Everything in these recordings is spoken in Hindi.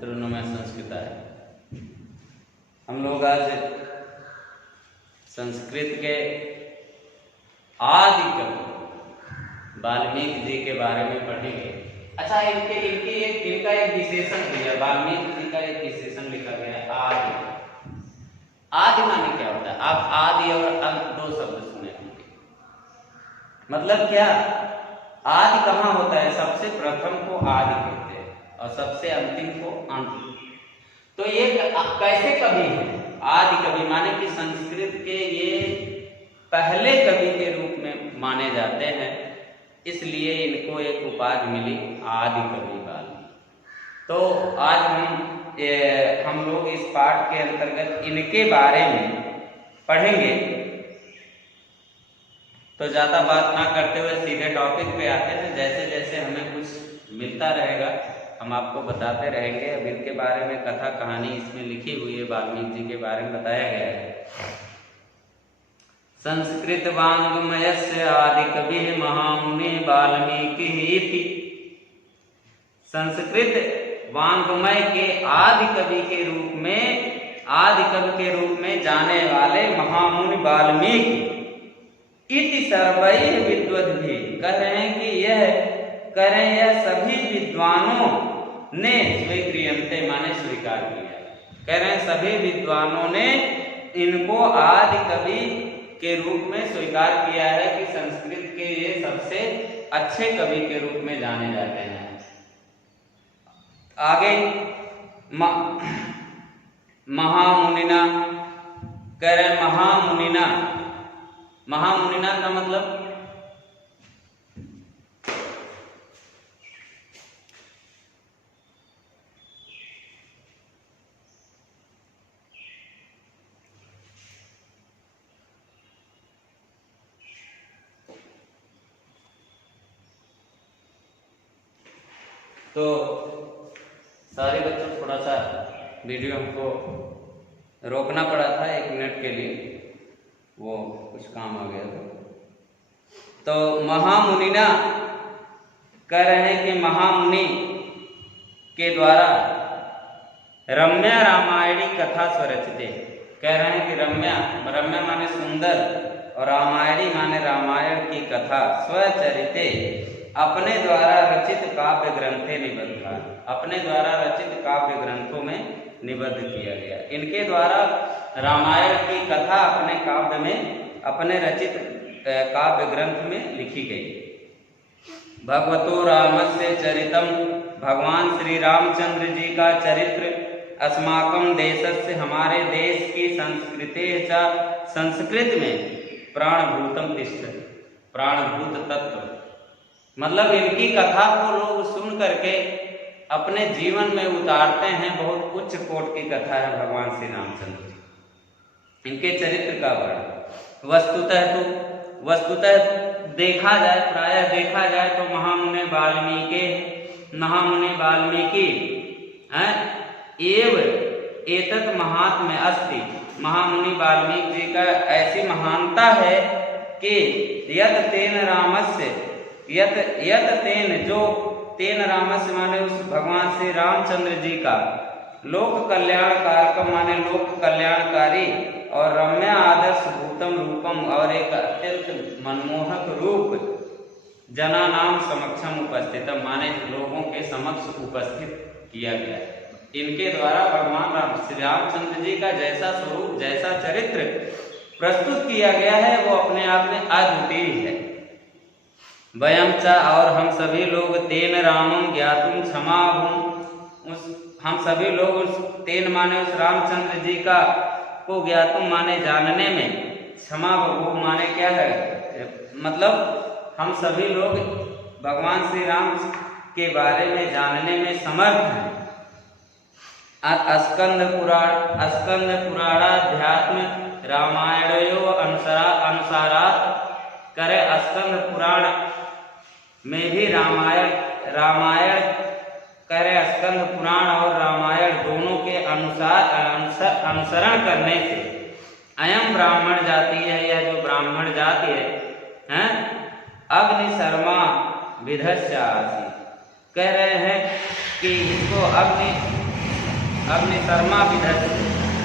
पितृन्नमय संस्कृताय। हम लोग आज संस्कृत के आदि कवि वाल्मीकि जी के बारे में पढ़ेंगे। अच्छा, इनका एक विशेषण दिया, वाल्मीकि जी का एक विशेषण लिखा गया है, आदि। आदि माने क्या होता है? आप आदि और अंत दो शब्द सुने होंगे। मतलब क्या? आदि कहाँ होता है? सबसे प्रथम को आदि कहते हैं और सबसे अंतिम को अंत। तो ये कैसे कवि है? आदि कवि माने कि संस्कृत के ये पहले कवि के रूप में माने जाते हैं, इसलिए इनको एक उपाधि मिली आदि कवि वाल्मीकि। तो आज हम लोग इस पाठ के अंतर्गत इनके बारे में पढ़ेंगे। तो ज़्यादा बात ना करते हुए सीधे टॉपिक पे आते हैं। जैसे जैसे हमें कुछ मिलता रहेगा हम आपको बताते रहेंगे। अब इनके बारे में कथा कहानी इसमें लिखी हुई है, वाल्मीकि जी के बारे में बताया गया है। संस्कृत वाङ्मयस्य आदि कवि महामुनि वाल्मीकि इति। संस्कृत वाङ्मय के आदि कवि के रूप में जाने वाले महामुनि वाल्मीकि इति सर्वैः विद्वद्भिः। कह रहे हैं कि यह सभी विद्वानों ने स्वीक्रियन्ते माने स्वीकार किया। कह रहे हैं सभी विद्वानों ने इनको आदि कवि के रूप में स्वीकार किया है कि संस्कृत के ये सबसे अच्छे कवि के रूप में जाने जाते हैं। आगे महामुनिना कह रहे हैं, महामुनिना का मतलब तो सारे बच्चों थोड़ा सा वीडियो हमको रोकना पड़ा था 1 मिनट के लिए, वो कुछ काम आ गया था। तो महामुनिना कह रहे हैं कि महामुनि के द्वारा रम्या रामायणी कथा स्वरचिते। कह रहे हैं कि रम्या माने सुंदर और रामायणी माने रामायण की कथा स्वचरिते अपने द्वारा रचित काव्य ग्रंथे निबद्धा। अपने द्वारा रचित काव्य ग्रंथों में निबद्ध किया गया। इनके द्वारा रामायण की कथा अपने काव्य में, अपने रचित काव्य ग्रंथ में लिखी गई। भगवतो रामस्य चरितम। भगवान श्री रामचंद्र जी का चरित्र अस्माकं देशस्य, हमारे देश की संस्कृत में प्राणभूतम तिष्ठति। प्राणभूत तत्व मतलब इनकी कथा को लोग सुन करके अपने जीवन में उतारते हैं। बहुत उच्च कोट की कथा है भगवान श्री रामचंद्र जी, इनके चरित्र का वर्णन। वस्तुतः देखा जाए, प्रायः देखा जाए तो महामुनि वाल्मीकि एव एतत् महात्म्य अस्ति। महामुनि वाल्मीकि जी का ऐसी महानता है कि तेन रामस्य माने उस भगवान श्री रामचंद्र जी का लोक कल्याणकारकम माने लोक कल्याणकारी और रम्या आदर्श भूतम रूपम और एक अत्यंत मनमोहक रूप जना नाम समक्षम उपस्थितम माने लोगों के समक्ष उपस्थित किया गया। इनके द्वारा भगवान श्री रामचंद्र जी का जैसा स्वरूप, जैसा चरित्र प्रस्तुत किया गया है वो अपने आप में अद्वितीय है। वयम च और हम सभी लोग तेन रामं ज्ञातुम क्षमाभूम। हम सभी लोग उस तेन माने उस रामचंद्र जी का को ज्ञातुम माने जानने में, क्षमाभूम माने क्या है? मतलब हम सभी लोग भगवान श्री राम के बारे में जानने में समर्थ हैं। अस्कंद पुराणाध्यात्म रामायणयो अनुसारात करे। स्कंद पुराण में भी रामायण करे। स्कंद पुराण और रामायण दोनों के अनुसरण करने से अयम ब्राह्मण जाति है, यह जो ब्राह्मण जाति है अग्नि शर्मा विधस्य आसी। कह रहे हैं कि इसको अग्नि अग्निशर्मा विधत्त,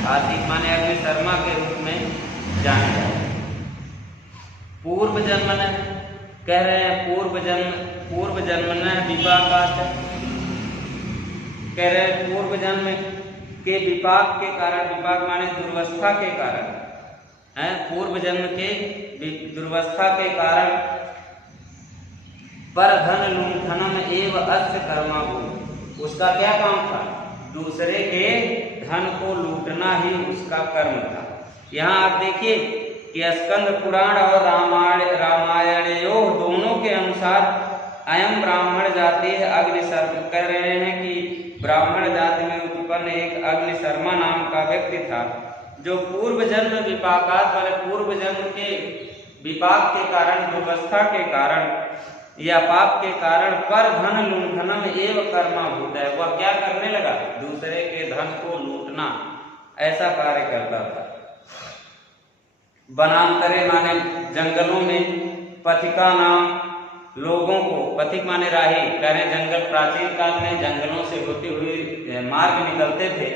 आसित माने अग्निशर्मा के रूप में जाने जाते। पूर्व जन्म न, कह रहे हैं पूर्व जन्म न विपाकात्, कह रहे हैं पूर्व जन्म के विपाक के कारण, विपाक माने दुर्वस्था के कारण है, पूर्व जन्म के दुर्वस्था के कारण पर धन लुंठनम एव अस्य कर्माभूत, उसका क्या काम था? दूसरे के धन को लूटना ही उसका कर्म था। यहाँ आप देखिए कि स्कंद पुराण और रामायणयो दोनों के अनुसार अयम ब्राह्मण जाति है अग्निशर्मा, कह रहे हैं कि ब्राह्मण जाति में उत्पन्न एक अग्निशर्मा नाम का व्यक्ति था, जो पूर्व जन्म विपाकात वाले पूर्व जन्म के विपाक के कारण, दुर्वस्था के कारण या पाप के कारण पर धन लुंठनम एव कर्माभूत है, वह क्या करने लगा? दूसरे के धन को लूटना, ऐसा कार्य करता था। वनांतरे माने जंगलों में, पथिका नाम लोगों को, पथिक माने राही, कह रहे जंगल, प्राचीन काल में जंगलों से होते हुए मार्ग निकलते थे,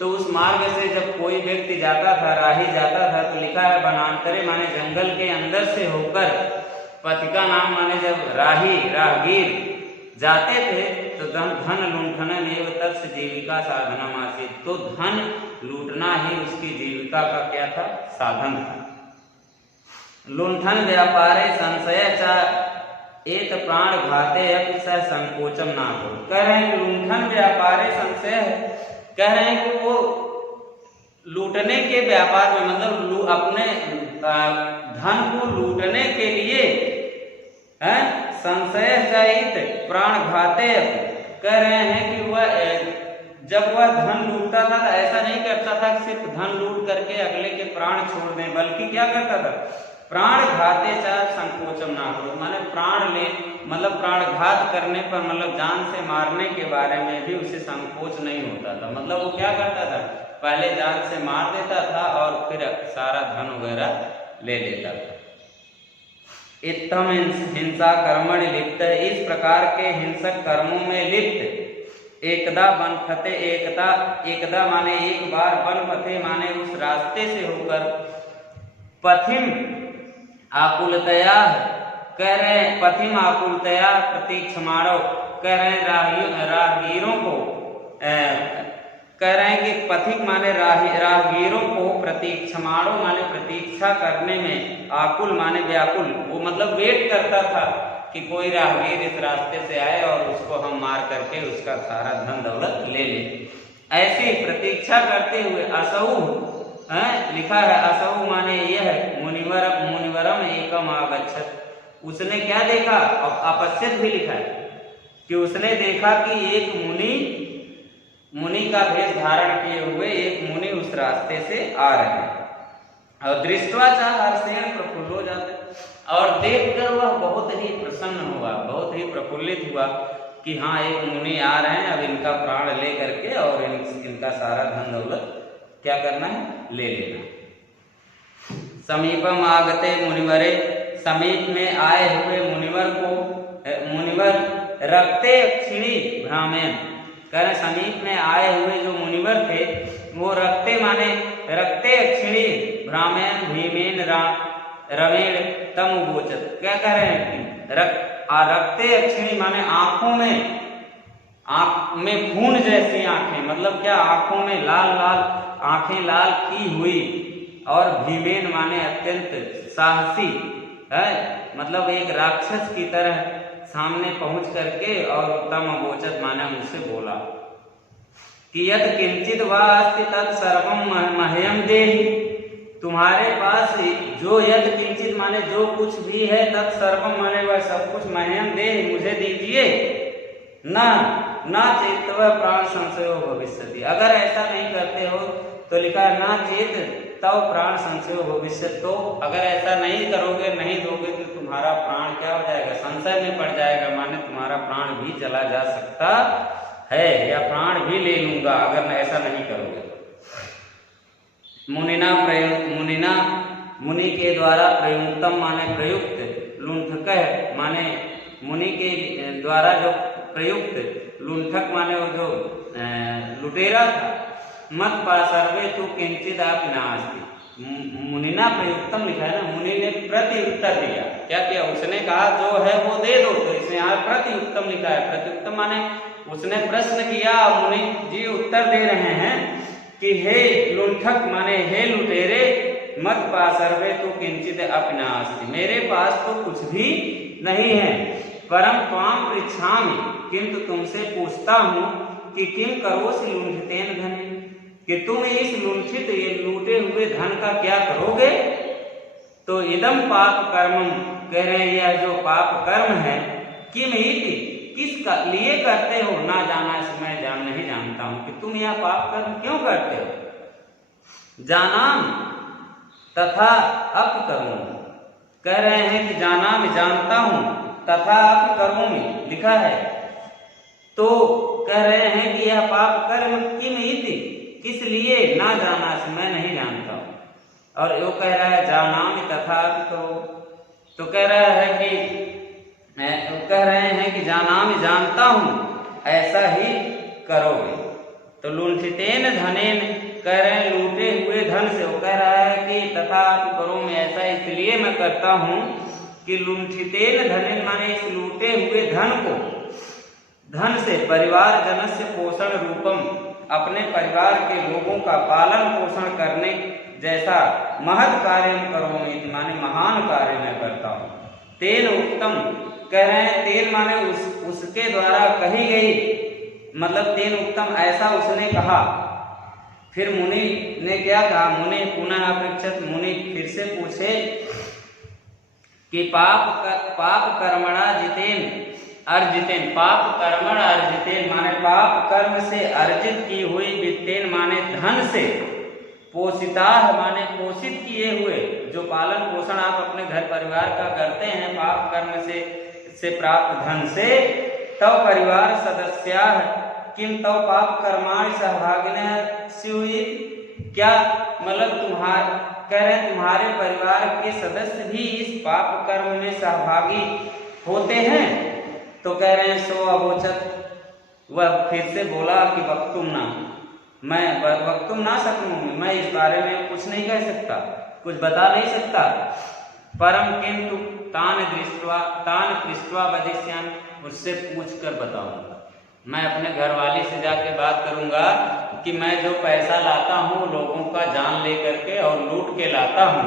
तो उस मार्ग से जब कोई व्यक्ति जाता था, राही जाता था, तो लिखा है वनांतरे माने जंगल के अंदर से होकर, पथिका नाम माने जब राही राहगीर जाते थे तो धन लुंठनम एव तस्य जीविका साधनम आसीत्, तो धन लूटना ही उसकी जीविका का क्या था? साधन था। लुंठन व्यापारे संशय च एत प्राण घाते अपि स संकोचम ना हो, कह रहे हैं कि लुंठन व्यापारे संशय है, कह रहे हैं कि वो लूटने के व्यापार में, मतलब अपने धन को लूटने के लिए है, संशय सहित प्राण घाते, कह रहे हैं कि वह जब वह धन लूटता था तो ऐसा नहीं करता था कि सिर्फ धन लूट करके अगले के प्राण छोड़ दें, बल्कि क्या करता था? प्राण घाते चाहे संकोचम ना हो, माने प्राण ले, मतलब प्राणघात करने पर, मतलब जान से मारने के बारे में भी उसे संकोच नहीं होता था। मतलब वो क्या करता था? पहले जान से मार देता था और फिर सारा धन वगैरह ले लेता था। इत्थम हिंसा कर्मणि लिप्त, इस प्रकार के हिंसक कर्मों में लिप्त, एकदा बनफते, एकदा माने एक बार, बनफते माने उस रास्ते से होकर, पथिम आकुलतया, कह रहे हैं पथिम आकुलतया प्रतीक्षमाणो, कह रहे हैं राहगीरों को, कह रहे हैं कि पथिक माने राहगीरों को, प्रतीक्षमाणो माने प्रतीक्षा करने में, आकुल माने व्याकुल, वो मतलब वेट करता था कि कोई राहगीर इस रास्ते से आए और उसको हम मार करके उसका सारा धन दौलत ले ले, ऐसी प्रतीक्षा करते हुए असहु लिखा है, असहु माने यह मुनिवरम एकम आगच्छत, उसने क्या देखा? अपश्यत भी लिखा है कि उसने देखा कि एक मुनि का भेष धारण किए हुए एक मुनि उस रास्ते से आ रहे हैं, और दृष्टवा चाह हर्षेण प्रफुल्ल हो जाते, और देखकर वह बहुत ही प्रसन्न हुआ, बहुत ही प्रफुल्लित हुआ कि हाँ एक मुनि आ रहे हैं, अब इनका प्राण ले करके और इनका सारा धन दौलत क्या करना है? ले लेना। समीपम आगते मुनिवरे, समीप में आए हुए मुनिवर रक्ते क्षिणी भ्रामेन, कह रहे समीप में आए हुए जो मुनिवर थे वो रक्ते माने रक्ते क्षिणी भ्रामेन भीमेन रवेण तम उबोचत, क्या कह रहे हैं? रक्ते क्षिणी माने आंखों में खून जैसी आंखें, मतलब क्या आंखों में आंखें लाल की हुई, और भीमेन माने अत्यंत साहसी है, मतलब एक राक्षस की तरह सामने पहुंच करके, और तम अवोचत माने मुझसे बोला कि यद किंचित वा अस्ति तत् सर्वम मह्यम देहि, तुम्हारे पास जो यद किंचित माने जो कुछ भी है, तत् सर्वम माने वह सब कुछ, मह्यम देहि मुझे दीजिए, ना चेत प्राण संशयो भविष्यति, अगर ऐसा नहीं करते हो तो लिखा है ना चेत तब प्राण संशयो भविष्यति, तो अगर ऐसा नहीं करोगे, नहीं दोगे तो तुम्हारा प्राण क्या हो जाएगा? संशय में पड़ जाएगा, माने तुम्हारा प्राण भी चला जा सकता है या प्राण भी ले लूंगा अगर ऐसा नहीं करोगे। मुनि के द्वारा प्रयुक्तम माने प्रयुक्त, लुंठक माने मुनि के द्वारा जो प्रयुक्त, लुंठक माने वो जो लुटेरा था, मत पार्श्वे तु किंचिदापि नास्ति। मुनिना प्रयुक्तम लिखा है ना, मुनि ने प्रत्युत्तर दिया। क्या किया? उसने कहा जो है वो दे दो, तो इसने यहाँ प्रत्युत्तम लिखा है। प्रत्युत्तम माने उसने प्रश्न किया, मुनि जी उत्तर दे रहे हैं कि हे लुंठक माने हे लुटेरे, मत पार्श्वे तु किंचित अपि नास्ति, मेरे पास तो कुछ भी नहीं है। परम त्वाम पृच्छामि, किंतु तुमसे पूछता हूँ कि किम करोसि लुंठितेन धने, कि तुम इस लुंठित ये लूटे हुए धन का क्या करोगे। तो इदम पाप कर्म, कह रहे हैं यह जो पाप कर्म है, किम इति, किस का लिए करते हो, ना जाना इस मैं नहीं जानता हूं कि तुम यह पाप कर्म क्यों करते हो। जानाम तथा अपि करूंगी, कह रहे हैं कि जाना मैं जानता हूं, तथा अपि करूंगी लिखा है। तो कह रहे हैं कि यह पाप कर्म किम इति, किस लिए, ना जाना से मैं नहीं जानता हूं। और यो कह रहा है जानाम तथा अपि करो, तो कह रहा है कि कह रहे हैं कि जानाम जानता हूं, ऐसा ही करोगे। तो लुंठितेन धनेन, कह रहे हैं लूटे हुए धन से, वो कह रहा है कि तथा अपि करो में ऐसा इसलिए मैं करता हूं कि लुंठितेन धनेन माने इस लूटे हुए धन को, धन से परिवार जनस्य पोषण रूपम, अपने परिवार के लोगों का पालन पोषण करने जैसा महत् कार्य करोमि, माने महान कार्य मैं करता हूँ। तेन उत्तम, कह रहे हैं तेन माने उसके द्वारा कही गई, मतलब तेन उत्तम ऐसा उसने कहा। फिर मुनि ने क्या कहा? मुनि पुनः अपेक्षित, मुनि फिर से पूछे कि पाप कर्मणा जितेन अर्जितेन, पाप कर्मण अर्जितेन माने पाप कर्म से अर्जित की हुई, वित्तेन माने धन से, पोषिता माने पोषित किए हुए, जो पालन पोषण आप अपने घर परिवार का करते हैं पाप कर्म से प्राप्त धन से, तव परिवार सदस्या किम तव पाप कर्माणि सहभागिनः स्युः, क्या मतलब तुम्हारे, कह रहे तुम्हारे परिवार के सदस्य भी इस पाप कर्म में सहभागी होते हैं। तो कह रहे हैं सो अवोचत, वह फिर से बोला कि वक्तुम ना, मैं वक्तुम ना सकूंगी, मैं इस बारे में कुछ नहीं कह सकता, कुछ बता नहीं सकता। परम किंतु तान पृष्ठवा वदिष्यामि, उससे पूछ कर बताऊंगा। मैं अपने घरवाली से जाके बात करूंगा कि मैं जो पैसा लाता हूँ लोगों का जान लेकर के और लूट के लाता हूँ,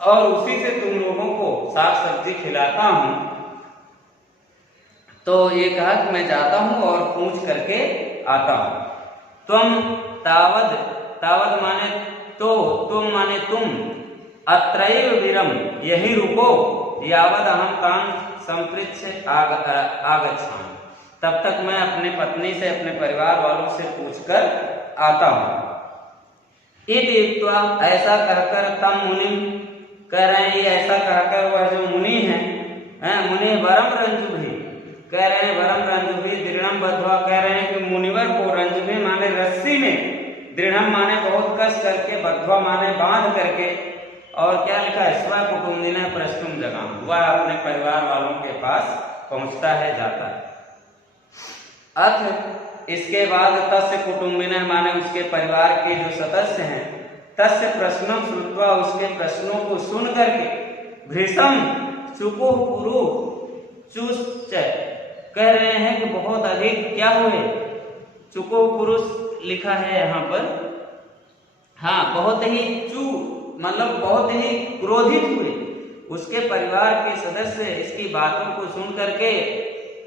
और उसी से तुम लोगों को साग सब्जी खिलाता हूँ। तो ये कहा कि मैं जाता हूँ और पूछ करके आता हूँ। तुम तावद माने तो, तुम माने तुम, अत्रैव विरम यही रुको, यावद अहम तान संपृच्छ आगच्छामि, तब तक मैं अपने पत्नी से अपने परिवार वालों से पूछकर आता हूँ। इति युक्त्वा, ऐसा कहकर तम मुनि, कह रहे हैं ऐसा कहकर वह जो मुनि है, मुनि वरम रंजु भी, कह रहे हैं वरम रंजु भी दृढ़म बद्ध्वा, कह रहे हैं कि मुनिवर को रंजु भी माने रस्सी में, दृढ़म माने बहुत कस करके, बद्ध्वा माने बांध करके, और क्या लिखा है स्व कुटुंबिनः प्रष्टुम जगाम, वह अपने परिवार वालों के पास पहुंचता है, जाता है। अथ इसके बाद तस्य कुटुंबिनः माने उसके परिवार के जो सदस्य हैं, तस्य प्रश्नम श्रुत्वा, उसके प्रश्नों को सुन करके, भृशम चुपुः पुरु चुश्च, कह रहे हैं कि बहुत अधिक क्या हुए, चुको पुरुष लिखा है यहाँ पर, हाँ बहुत ही मतलब बहुत ही क्रोधित हुए। उसके परिवार के सदस्य इसकी बातों को सुन करके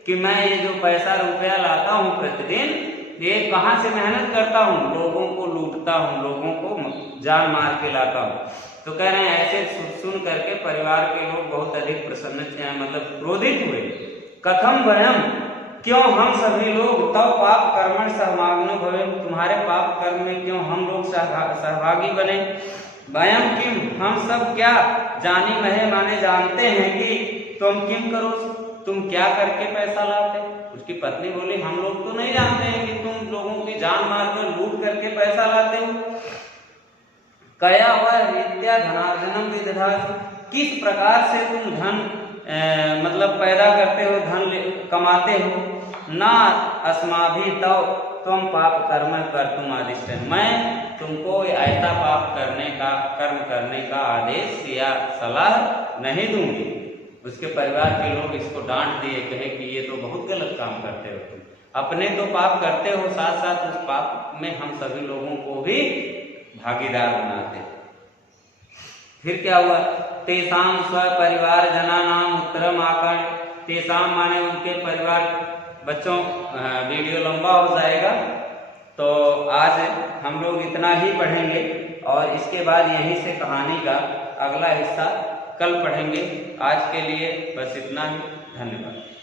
कि मैं ये जो पैसा रुपया लाता हूँ प्रतिदिन, ये कहाँ से मेहनत करता हूँ, लोगों को लूटता हूँ, लोगों को जान मार के लाता हूँ। तो कह रहे हैं ऐसे सुन करके परिवार के लोग बहुत अधिक प्रसन्न, मतलब क्रोधित हुए। कथम वयम, क्यों हम सभी लोग, तव पाप कर्मण सहभागिनो भवेम, तुम्हारे पाप कर्म में क्यों हम लोग सहभागी बने। वयम किम, हम सब क्या, जानी महे माने जानते हैं कि तुम किम करो, तुम क्या करके पैसा लाते। उसकी पत्नी बोली हम लोग तो नहीं जानते हैं कि तुम लोगों की जान मार कर लूट करके पैसा लाते हो। कया वह विद्या धनार्जनम विदधासि, किस प्रकार से तुम धन मतलब पैदा करते हो, धन कमाते हो। ना अस्माभि तव त्वं पाप कर्म कर्तुम आदिष्टं, मैं तुमको ऐसा पाप करने का कर्म करने का आदेश या सलाह नहीं दूंगी। उसके परिवार के लोग इसको डांट दिए, कहे कि ये तो बहुत गलत काम करते हो तुम, अपने तो पाप करते हो, साथ साथ उस पाप में हम सभी लोगों को भी भागीदार बनाते। फिर क्या हुआ, तेसाम स्व परिवार जनानाम उत्तरम आकर्ण, तेसाम माने उनके परिवार बच्चों, वीडियो लंबा हो जाएगा तो आज हम लोग इतना ही पढ़ेंगे और इसके बाद यहीं से कहानी का अगला हिस्सा कल पढ़ेंगे। आज के लिए बस इतना ही, धन्यवाद।